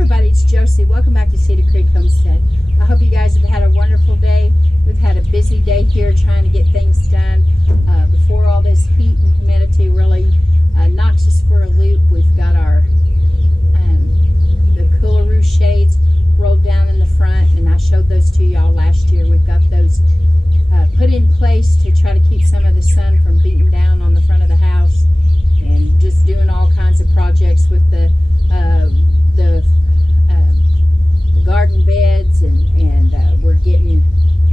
everybody, it's Josie. Welcome back to Cedar Creek Homestead. I hope you guys have had a wonderful day. We've had a busy day here trying to get things done before all this heat and humidity really knocks us for a loop. We've got our the coolaroo shades rolled down in the front, and I showed those to y'all last year. We've got those put in place to try to keep some of the sun from beating down on the front of the house, and just doing all kinds of projects with the garden beds, and we're getting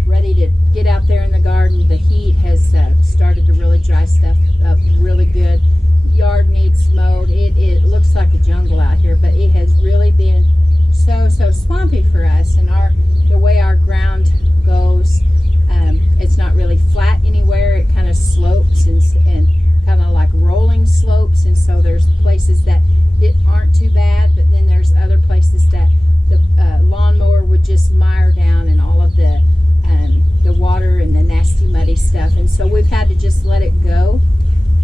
ready to get out there in the garden. The heat has started to really dry stuff up really good. Yard needs mowed. It looks like a jungle out here, but it has really been so swampy for us, and the way our ground goes, it's not really flat anywhere. It kind of slopes and kind of like rolling slopes, and so there's places that it aren't too bad, but then there's other places that the lawnmower would just mire down, and all of the water and the nasty muddy stuff, and so we've had to just let it go,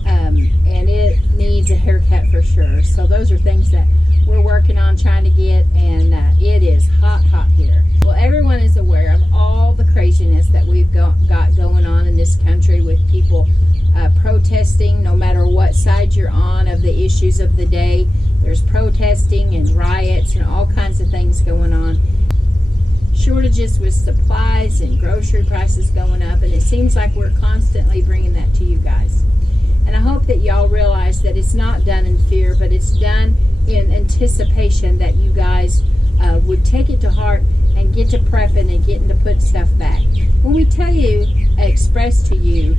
and it needs a haircut for sure. So those are things that we're working on trying to get, and it is hot here. Well, everyone is aware of all the craziness that we've got going on in this country with people protesting. No matter what side you're on of the issues of the day, there's protesting and riots and all kinds of things going on. Shortages with supplies and grocery prices going up, and it seems like we're constantly bringing that to you guys. And I hope that y'all realize that it's not done in fear, but it's done in anticipation that you guys would take it to heart and get to prepping and getting to put stuff back. When we tell you, express to you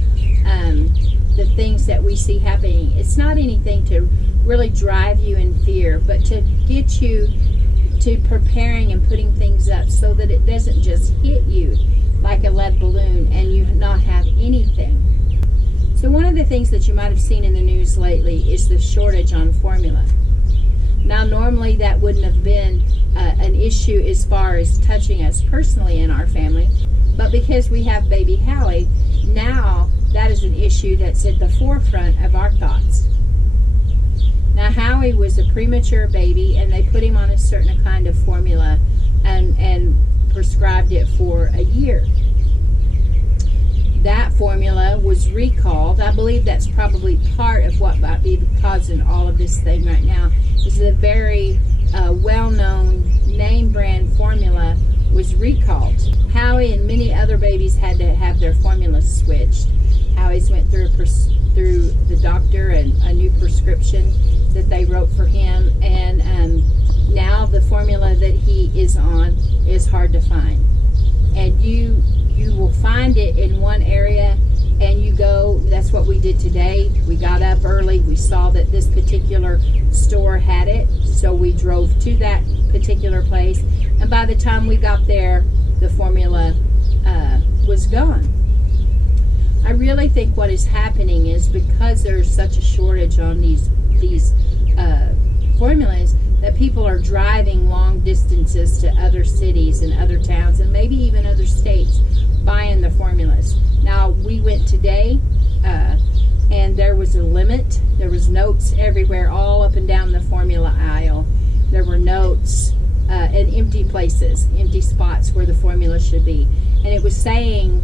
the things that we see happening, it's not anything to really drive you in fear, but to get you to preparing and putting things up so that it doesn't just hit you like a lead balloon and you not have anything. So one of the things that you might have seen in the news lately is the shortage on formula. Now, normally that wouldn't have been an issue as far as touching us personally in our family, but because we have baby Howie, now that is an issue that's at the forefront of our thoughts. Now, Howie was a premature baby, and they put him on a certain kind of formula and prescribed it for a year. That formula was recalled. I believe that's probably part of what might be causing all of this thing right now. Is a very well-known name brand formula was recalled. Howie and many other babies had to have their formula switched. Howie's went through the doctor and a new prescription that they wrote for him, and now the formula that he is on is hard to find. And you will find it in one area, and you go, that's what we did today. We got up early, we saw that this particular store had it, so we drove to that particular place, and by the time we got there, the formula was gone. I really think what is happening is because there's such a shortage on these formulas, that people are driving long distances to other cities and other towns and maybe even other states buying the formulas. Now, we went today and there was a limit. There was notes everywhere, all up and down the formula aisle. There were notes and empty places, empty spots where the formula should be. And it was saying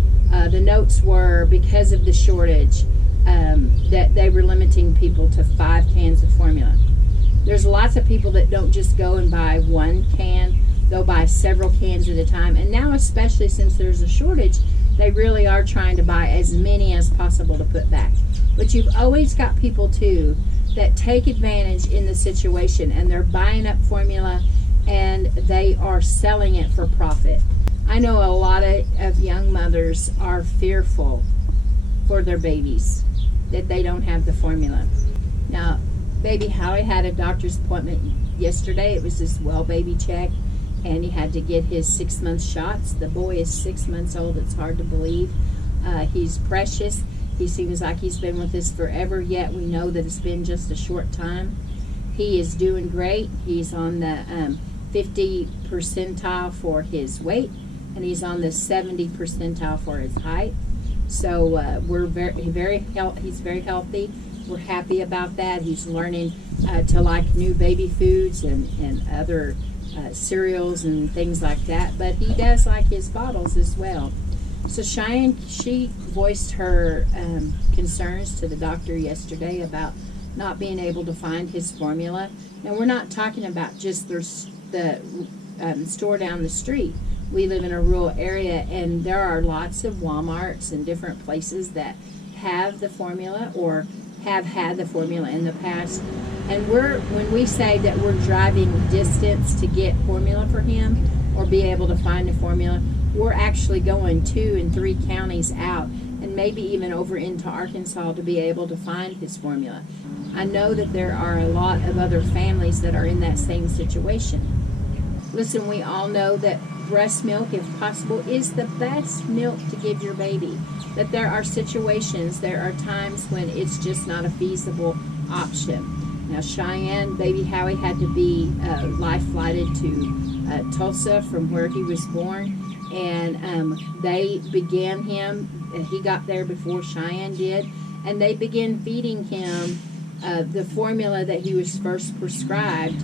the notes were because of the shortage that they were limiting people to 5 cans of formula. There's lots of people that don't just go and buy 1 can, they'll buy several cans at a time. And now, especially since there's a shortage, they really are trying to buy as many as possible to put back. But you've always got people too that take advantage in the situation, and they're buying up formula and they are selling it for profit. I know a lot of young mothers are fearful for their babies that they don't have the formula. Now, baby Howie had a doctor's appointment yesterday. It was his well baby check, and he had to get his 6-month shots. The boy is 6 months old. It's hard to believe. He's precious. He seems like he's been with us forever, yet we know that it's been just a short time. He is doing great. He's on the 50 percentile for his weight, and he's on the 70 percentile for his height. So we're he's very healthy. We're happy about that. He's learning to like new baby foods and other cereals and things like that, but he does like his bottles as well. So Cheyenne, she voiced her concerns to the doctor yesterday about not being able to find his formula. Now, we're not talking about just the store down the street. We live in a rural area, and there are lots of Walmarts and different places that have the formula or have had the formula in the past. And when we say that we're driving distance to get formula for him or be able to find the formula, we're actually going 2 and 3 counties out and maybe even over into Arkansas to be able to find his formula. I know that there are a lot of other families that are in that same situation. Listen, we all know that breast milk, if possible, is the best milk to give your baby. That there are situations, there are times when it's just not a feasible option. Now, Cheyenne, baby Howie, had to be life flighted to Tulsa from where he was born, and they began him. He got there before Cheyenne did, and they began feeding him the formula that he was first prescribed,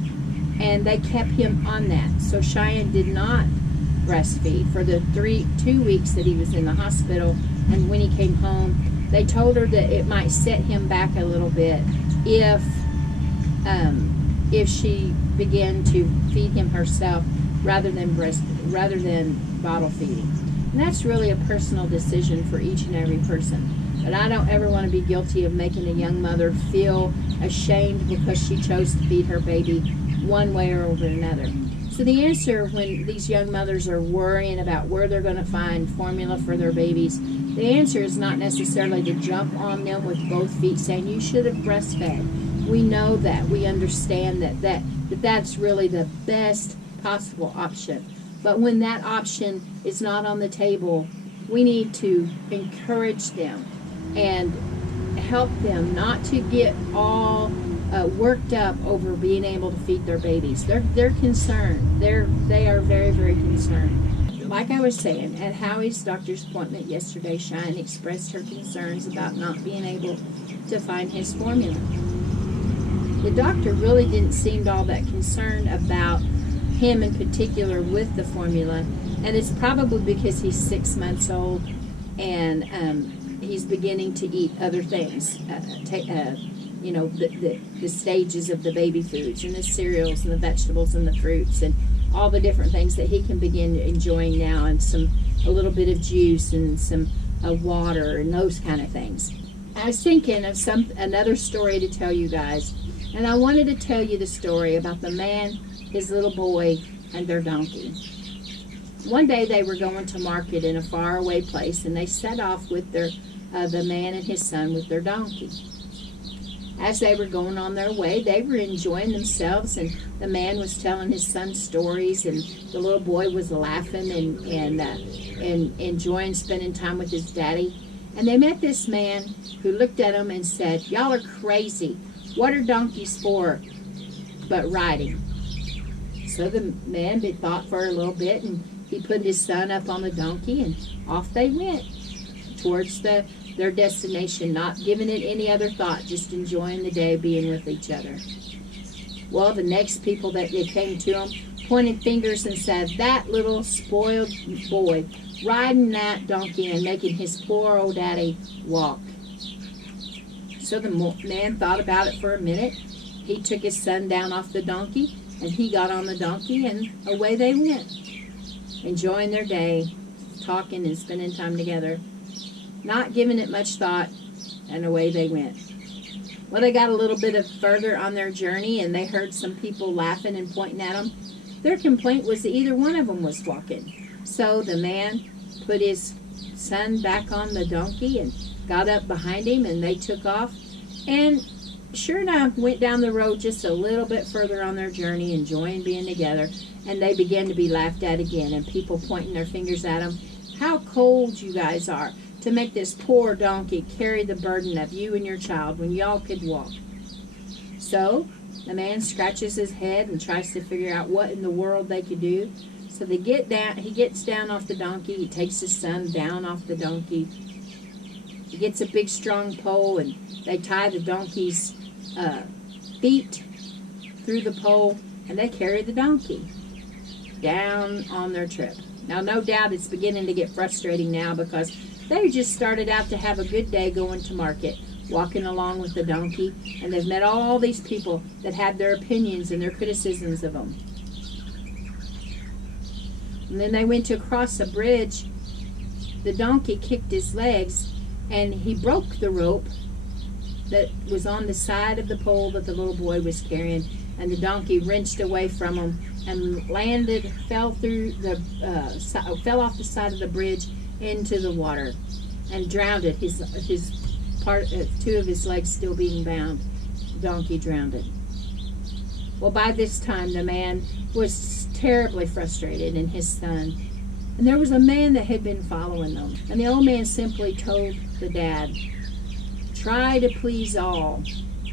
and they kept him on that. So Cheyenne did not breastfeed for the 2 weeks that he was in the hospital, and when he came home, they told her that it might set him back a little bit if she began to feed him herself rather than bottle feeding. And that's really a personal decision for each and every person. But I don't ever want to be guilty of making a young mother feel ashamed because she chose to feed her baby one way or over another. So the answer when these young mothers are worrying about where they're going to find formula for their babies, the answer is not necessarily to jump on them with both feet saying you should have breastfed. We know that. We understand that's really the best possible option. But when that option is not on the table, we need to encourage them and help them not to get all worked up over being able to feed their babies. They're concerned. They are very, very concerned. Like I was saying, at Howie's doctor's appointment yesterday, Cheyenne expressed her concerns about not being able to find his formula. The doctor really didn't seem all that concerned about him in particular with the formula, and it's probably because he's 6 months old and he's beginning to eat other things, the stages of the baby foods and the cereals and the vegetables and the fruits and all the different things that he can begin enjoying now, and a little bit of juice and some water and those kind of things. I was thinking of another story to tell you guys, and I wanted to tell you the story about the man, his little boy, and their donkey. One day they were going to market in a faraway place, and they set off with the man and his son with their donkey. As they were going on their way, they were enjoying themselves, and the man was telling his son stories, and the little boy was laughing and enjoying spending time with his daddy. And they met this man who looked at them and said, "Y'all are crazy. What are donkeys for but riding?" So the man thought for a little bit, and he put his son up on the donkey, and off they went towards their destination, not giving it any other thought, just enjoying the day being with each other. Well, the next people that they came to him pointed fingers and said, "That little spoiled boy riding that donkey and making his poor old daddy walk." So the man thought about it for a minute. He took his son down off the donkey, and he got on the donkey, and away they went, enjoying their day, talking and spending time together, not giving it much thought, and away they went. Well, they got a little bit further on their journey, and they heard some people laughing and pointing at them. Their complaint was that either one of them was walking. So the man put his son back on the donkey and got up behind him, and they took off, and sure enough, went down the road just a little bit further on their journey, enjoying being together, and they began to be laughed at again, and people pointing their fingers at them. "How cold you guys are to make this poor donkey carry the burden of you and your child when y'all could walk." So the man scratches his head and tries to figure out what in the world they could do. So he gets down off the donkey, he takes his son down off the donkey. He gets a big strong pole, and they tie the donkey's feet through the pole, and they carry the donkey. down on their trip. Now, no doubt it's beginning to get frustrating now because they just started out to have a good day going to market, walking along with the donkey, and they've met all these people that had their opinions and their criticisms of them. And then they went to cross a bridge. The donkey kicked his legs, and he broke the rope that was on the side of the pole that the little boy was carrying, and the donkey wrenched away from him and landed, fell off the side of the bridge into the water and drowned it. His part, two of his legs still being bound. The donkey drowned it. Well, by this time, the man was terribly frustrated, and his son. And there was a man that had been following them. And the old man simply told the dad, "Try to please all,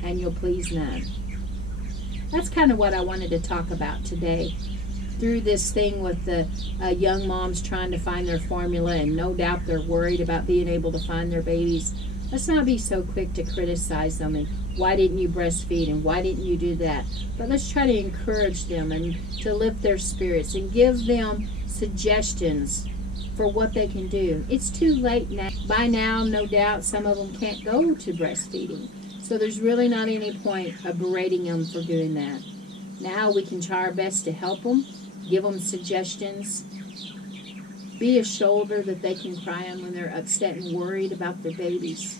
and you'll please none." That's kind of what I wanted to talk about today. Through this thing with the young moms trying to find their formula, and no doubt they're worried about being able to find their babies. Let's not be so quick to criticize them and why didn't you breastfeed and why didn't you do that. But let's try to encourage them and to lift their spirits and give them suggestions for what they can do. It's too late now. By now, no doubt, some of them can't go to breastfeeding. So there's really not any point of berating them for doing that. Now we can try our best to help them, give them suggestions, be a shoulder that they can cry on when they're upset and worried about their babies.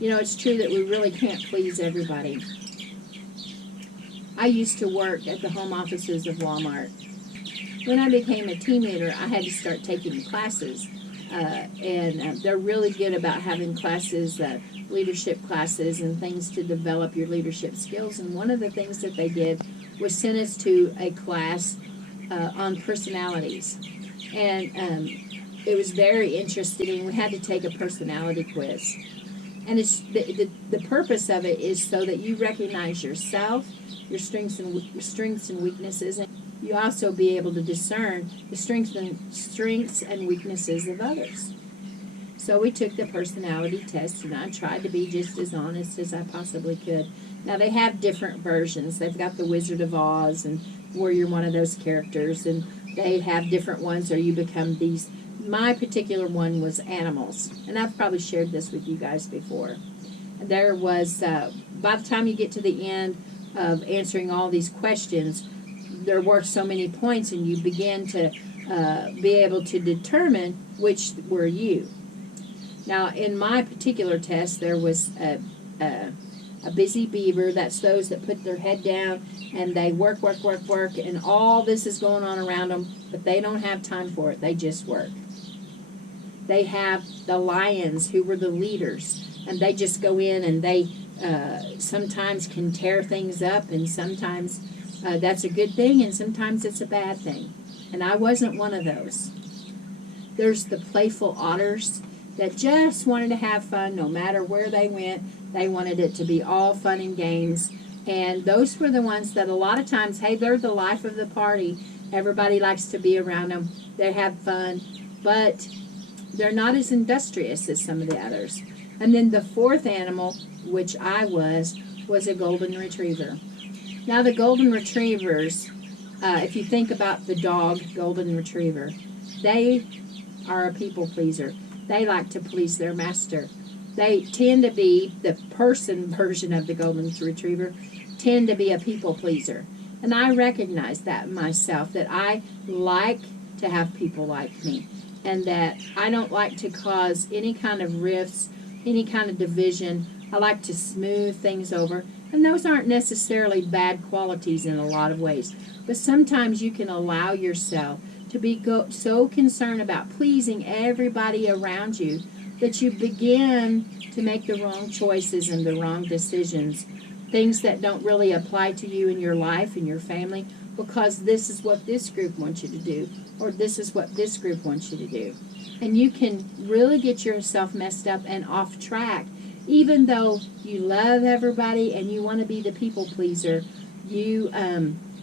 You know, it's true that we really can't please everybody. I used to work at the home offices of Walmart. When I became a team leader, I had to start taking classes. And they're really good about having classes, leadership classes and things to develop your leadership skills. And one of the things that they did was send us to a class on personalities. And it was very interesting. We had to take a personality quiz. And it's the purpose of it is so that you recognize yourself, your strengths and weaknesses, and you also be able to discern the strengths and weaknesses of others. So we took the personality test, and I tried to be just as honest as I possibly could. Now, they have different versions. They've got the Wizard of Oz, and where you're one of those characters, and they have different ones, or you become these. My particular one was animals, and I've probably shared this with you guys before. There was, by the time you get to the end of answering all these questions, they're worth so many points, and you begin to be able to determine which were you. Now, in my particular test, there was a busy beaver. That's those that put their head down and they work, and all this is going on around them, but they don't have time for it. They just work. They have the lions, who were the leaders, and they just go in and they sometimes can tear things up, and sometimes that's a good thing, and sometimes it's a bad thing. And I wasn't one of those. There's the playful otters that just wanted to have fun no matter where they went. They wanted it to be all fun and games. And those were the ones that a lot of times, hey, they're the life of the party. Everybody likes to be around them. They have fun, but they're not as industrious as some of the others. And then the fourth animal, which I was a golden retriever. Now, the golden retrievers, if you think about the dog, golden retriever, they are a people pleaser. They like to please their master. They tend to be, the person version of the golden retriever, tend to be a people pleaser. And I recognize that in myself, that I like to have people like me, and that I don't like to cause any kind of rifts, any kind of division. I like to smooth things over. And those aren't necessarily bad qualities in a lot of ways. But sometimes you can allow yourself to be so concerned about pleasing everybody around you that you begin to make the wrong choices and the wrong decisions. Things that don't really apply to you in your life and your family, because this is what this group wants you to do, or this is what this group wants you to do. And you can really get yourself messed up and off track. Even though you love everybody and you want to be the people pleaser, you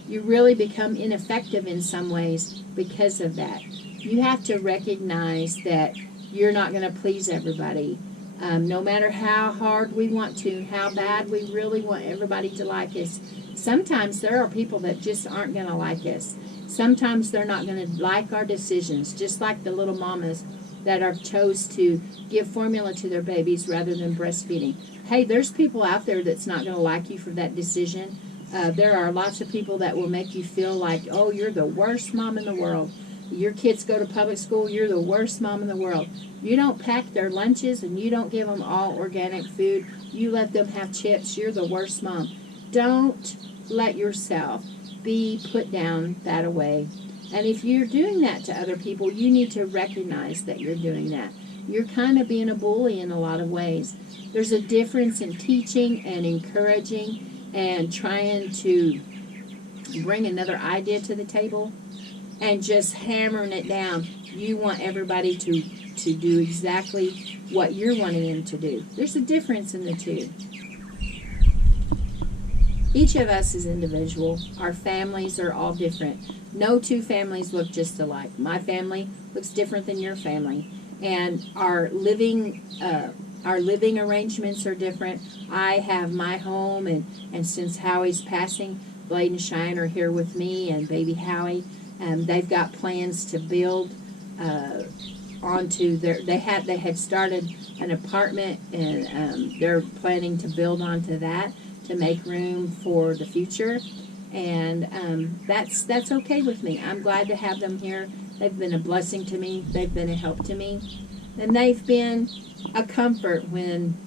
really become ineffective in some ways because of that. You have to recognize that you're not going to please everybody. No matter how hard we want to, how bad we really want everybody to like us, Sometimes there are people that just aren't going to like us. Sometimes they're not going to like our decisions, just like the little mamas that are chose to give formula to their babies rather than breastfeeding. Hey, there's people out there that's not going to like you for that decision. There are lots of people that will make you feel like, oh, you're the worst mom in the world. Your kids go to public school, you're the worst mom in the world. You don't pack their lunches and you don't give them all organic food. You let them have chips, you're the worst mom. Don't let yourself be put down that way. And if you're doing that to other people, you need to recognize that you're doing that. You're kind of being a bully in a lot of ways. There's a difference in teaching and encouraging and trying to bring another idea to the table and just hammering it down. You want everybody to do exactly what you're wanting them to do. There's a difference in the two. Each of us is individual. Our families are all different. No two families look just alike. My family looks different than your family. And our living arrangements are different. I have my home, and since Howie's passing, Blade and Cheyenne are here with me and baby Howie. They've got plans to build onto their. They had started an apartment, and they're planning to build onto that to make room for the future, and that's okay with me. I'm glad to have them here. They've been a blessing to me. They've been a help to me, and they've been a comfort when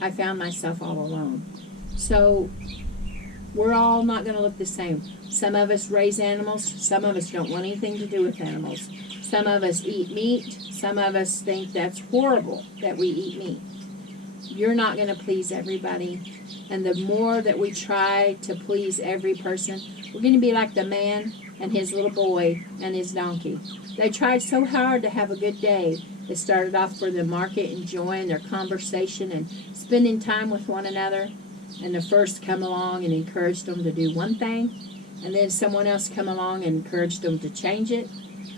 I found myself all alone. So we're all not going to look the same. Some of us raise animals. Some of us don't want anything to do with animals. Some of us eat meat. Some of us think that's horrible that we eat meat. You're not going to please everybody. And the more that we try to please every person, we're going to be like the man and his little boy and his donkey. They tried so hard to have a good day. They started off for the market, enjoying their conversation and spending time with one another. And the first come along and encouraged them to do one thing. And then someone else come along and encouraged them to change it.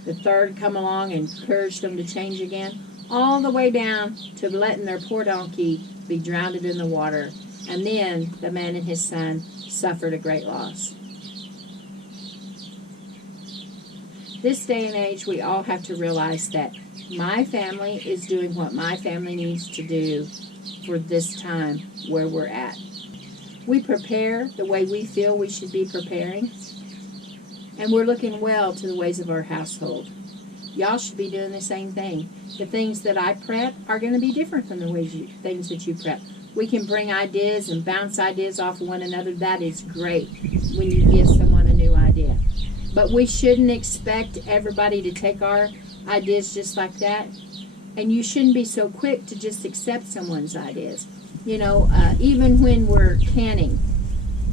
The third come along and encouraged them to change again. All the way down to letting their poor donkey be drowned in the water. And then the man and his son suffered a great loss. This day and age, we all have to realize that my family is doing what my family needs to do for this time where we're at. We prepare the way we feel we should be preparing, and we're looking well to the ways of our household. Y'all should be doing the same thing. The things that I prep are going to be different from the things that you prep. We can bring ideas and bounce ideas off of one another. That is great when you give someone a new idea. But we shouldn't expect everybody to take our ideas just like that. And you shouldn't be so quick to just accept someone's ideas. You know, even when we're canning,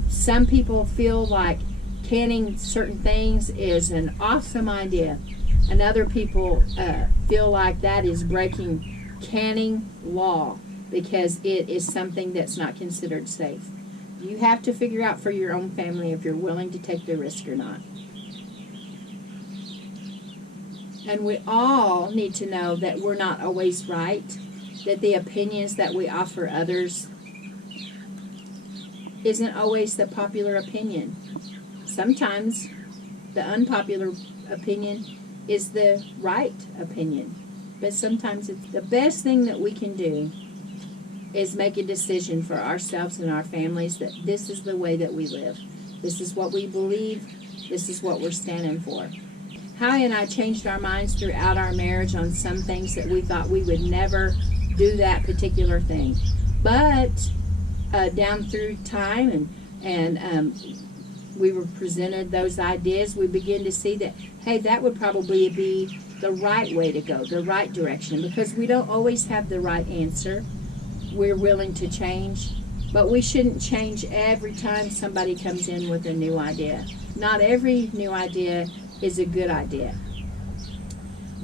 some people feel like canning certain things is an awesome idea. And other people feel like that is breaking canning law because it is something that's not considered safe. You have to figure out for your own family if you're willing to take the risk or not. And we all need to know that we're not always right, that the opinions that we offer others isn't always the popular opinion. Sometimes the unpopular opinion is the right opinion. But sometimes it's the best thing that we can do is make a decision for ourselves and our families that this is the way that we live. This is what we believe. This is what we're standing for. Howie and I changed our minds throughout our marriage on some things that we thought we would never do that particular thing. But down through time and we were presented those ideas, we begin to see that, hey, that would probably be the right way to go, the right direction, because we don't always have the right answer. We're willing to change, but we shouldn't change every time somebody comes in with a new idea. Not every new idea is a good idea.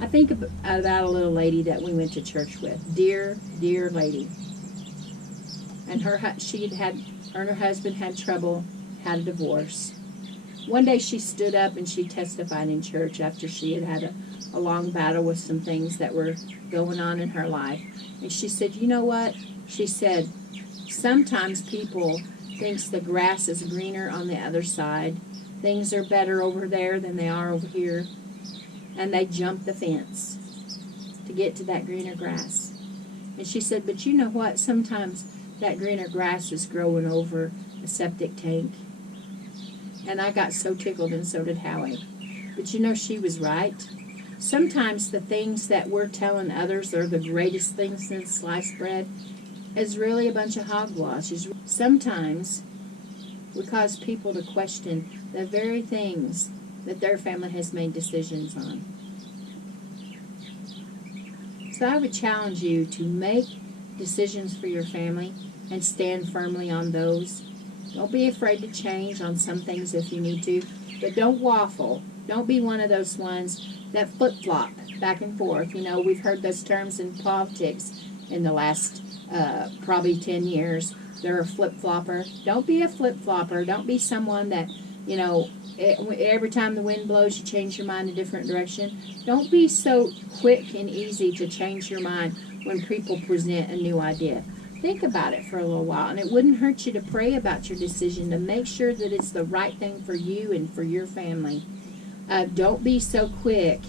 I think about a little lady that we went to church with, dear lady, and her and her husband had trouble, had a divorce. One day she stood up and she testified in church after she had a long battle with some things that were going on in her life. And she said, you know what? She said, sometimes people thinks the grass is greener on the other side. Things are better over there than they are over here. And they jump the fence to get to that greener grass. And she said, but you know what? Sometimes that greener grass is growing over a septic tank. And I got so tickled, and so did Howie. But you know, she was right. Sometimes the things that we're telling others are the greatest things since sliced bread is really a bunch of hogwash. Sometimes we cause people to question the very things that their family has made decisions on. So I would challenge you to make decisions for your family and stand firmly on those. Don't be afraid to change on some things if you need to, but don't waffle. Don't be one of those ones that flip-flop back and forth. You know, we've heard those terms in politics in the last probably 10 years. They're a flip-flopper. Don't be a flip-flopper. Don't be someone that, you know, every time the wind blows, you change your mind a different direction. Don't be so quick and easy to change your mind when people present a new idea. Think about it for a little while, and it wouldn't hurt you to pray about your decision to make sure that it's the right thing for you and for your family. Don't be so quick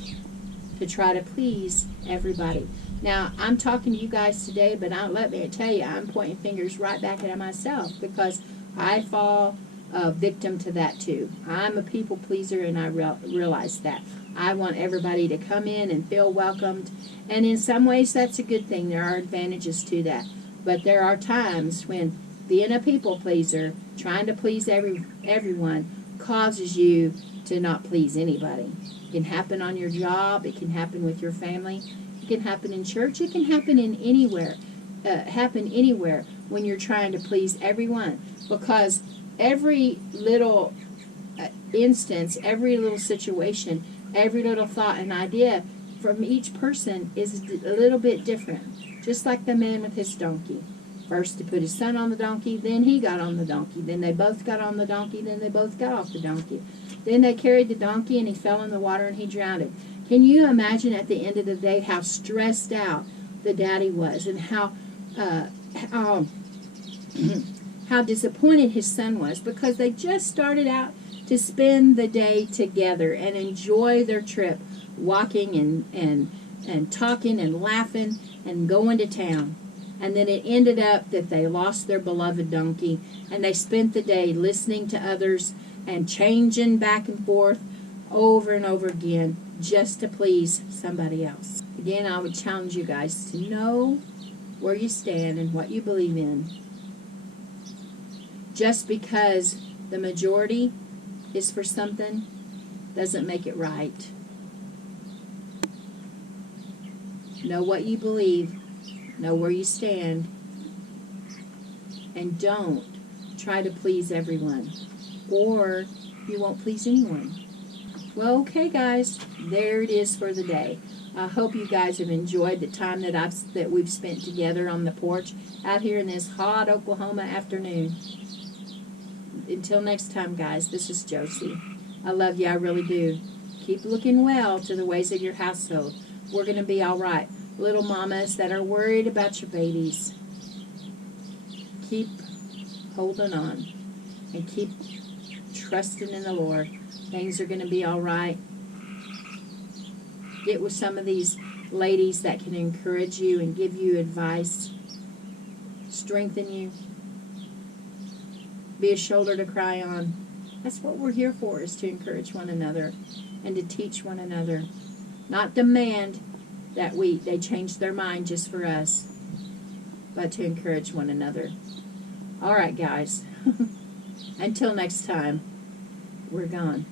to try to please everybody. Now, I'm talking to you guys today, but let me tell you, I'm pointing fingers right back at myself because I fall victim to that too. I'm a people pleaser, and I realize that. I want everybody to come in and feel welcomed, and in some ways that's a good thing. There are advantages to that. But there are times when being a people pleaser, trying to please everyone, causes you to not please anybody. It can happen on your job. It can happen with your family. It can happen in church. It can happen in anywhere. Happen anywhere when you're trying to please everyone. Because every little instance, every little situation, every little thought and idea from each person is a little bit different. Just like the man with his donkey. First he put his son on the donkey, then he got on the donkey. Then they both got on the donkey, then they both got off the donkey. Then they carried the donkey and he fell in the water and he drowned. Can you imagine at the end of the day how stressed out the daddy was and how disappointed his son was because they just started out to spend the day together and enjoy their trip, walking and talking and laughing and going to town. And then it ended up that they lost their beloved donkey, and they spent the day listening to others and changing back and forth over and over again just to please somebody else. Again, I would challenge you guys to know where you stand and what you believe in. Just because the majority is for something doesn't make it right. Know what you believe, know where you stand, and don't try to please everyone, or you won't please anyone. Well, okay, guys, there it is for the day. I hope you guys have enjoyed the time that we've spent together on the porch out here in this hot Oklahoma afternoon. Until next time, guys, this is Josie. I love you, I really do. Keep looking well to the ways of your household. We're going to be all right. Little mamas that are worried about your babies, keep holding on and keep trusting in the Lord. Things are going to be all right. Get with some of these ladies that can encourage you and give you advice, strengthen you, be a shoulder to cry on. That's what we're here for, is to encourage one another and to teach one another. Not demand that they change their mind just for us, but to encourage one another. All right, guys. Until next time, we're gone.